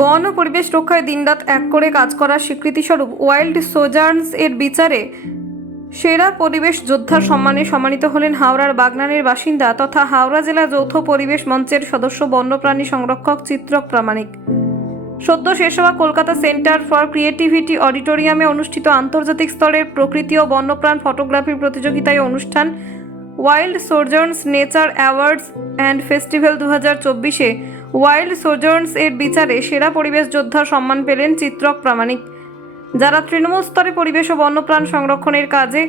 বন ও পরিবেশ রক্ষায় দিনরাত এক করে কাজ করার স্বীকৃতিস্বরূপ ওয়াইল্ড সোজার্নস এর বিচারে সেরা পরিবেশ যোদ্ধার সম্মানে সম্মানিত হলেন হাওড়ার বাগনানের বাসিন্দা তথা হাওড়া জেলা যৌথ পরিবেশ মঞ্চের সদস্য বন্যপ্রাণী সংরক্ষক চিত্রক প্রামাণিক। সদ্য শেষ হওয়া কলকাতা সেন্টার ফর ক্রিয়েটিভিটি অডিটোরিয়ামে অনুষ্ঠিত আন্তর্জাতিক স্তরের প্রকৃতি ও বন্যপ্রাণ ফটোগ্রাফি প্রতিযোগিতায় অনুষ্ঠান wild sojourns nature awards and festival 2024-এ ওয়াইল্ড সোজার্নস এর বিচারে সেরা পরিবেশ যোদ্ধার সম্মান পেলেন চিত্রক প্রামাণিক, যারা তৃণমূল স্তরে পরিবেশ ও বন্যপ্রাণ সংরক্ষণের কাজে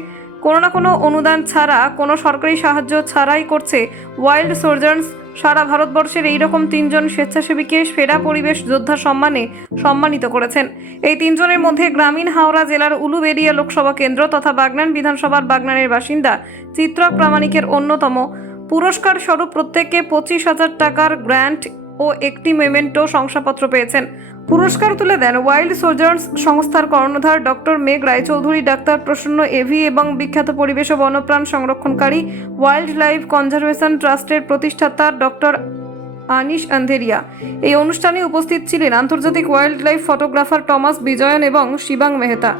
কোনো না কোনো অনুদান ছাড়া, কোনো সরকারি সাহায্য ছাড়াই করছে। ওয়াইল্ড সোজার্নস সারা ভারতবর্ষের এইরকম 3 জন স্বেচ্ছাসেবীকে সেরা পরিবেশ যোদ্ধা সম্মানে সম্মানিত করেছেন। এই 3 জনের মধ্যে গ্রামীণ হাওড়া জেলার উলুবেড়িয়া লোকসভা কেন্দ্র তথা বাগনান বিধানসভার বাগনানের বাসিন্দা চিত্রক প্রামাণিকের অন্যতম। পুরস্কার স্বরূপ প্রত্যেককে 25,000 টাকার গ্র্যান্ট ও একটি মেমেন্টো শংসাপত্র পেয়েছেন। পুরস্কার তুলে দেন ওয়াইল্ড সোজার্নস সংস্থার কর্ণধার ডক্টর মেঘ রায়চৌধুরী, ডাক্তার প্রসন্ন এভি এবং বিখ্যাত পরিবেশ ও বন্যপ্রাণ সংরক্ষণকারী ওয়াইল্ড লাইফ কনজারভেশন ট্রাস্টের প্রতিষ্ঠাতা ডক্টর আনিশ আন্ধেরিয়া। এই অনুষ্ঠানে উপস্থিত ছিলেন আন্তর্জাতিক wild life photographer Thomas Vijayan এবং শিবাং মেহতা।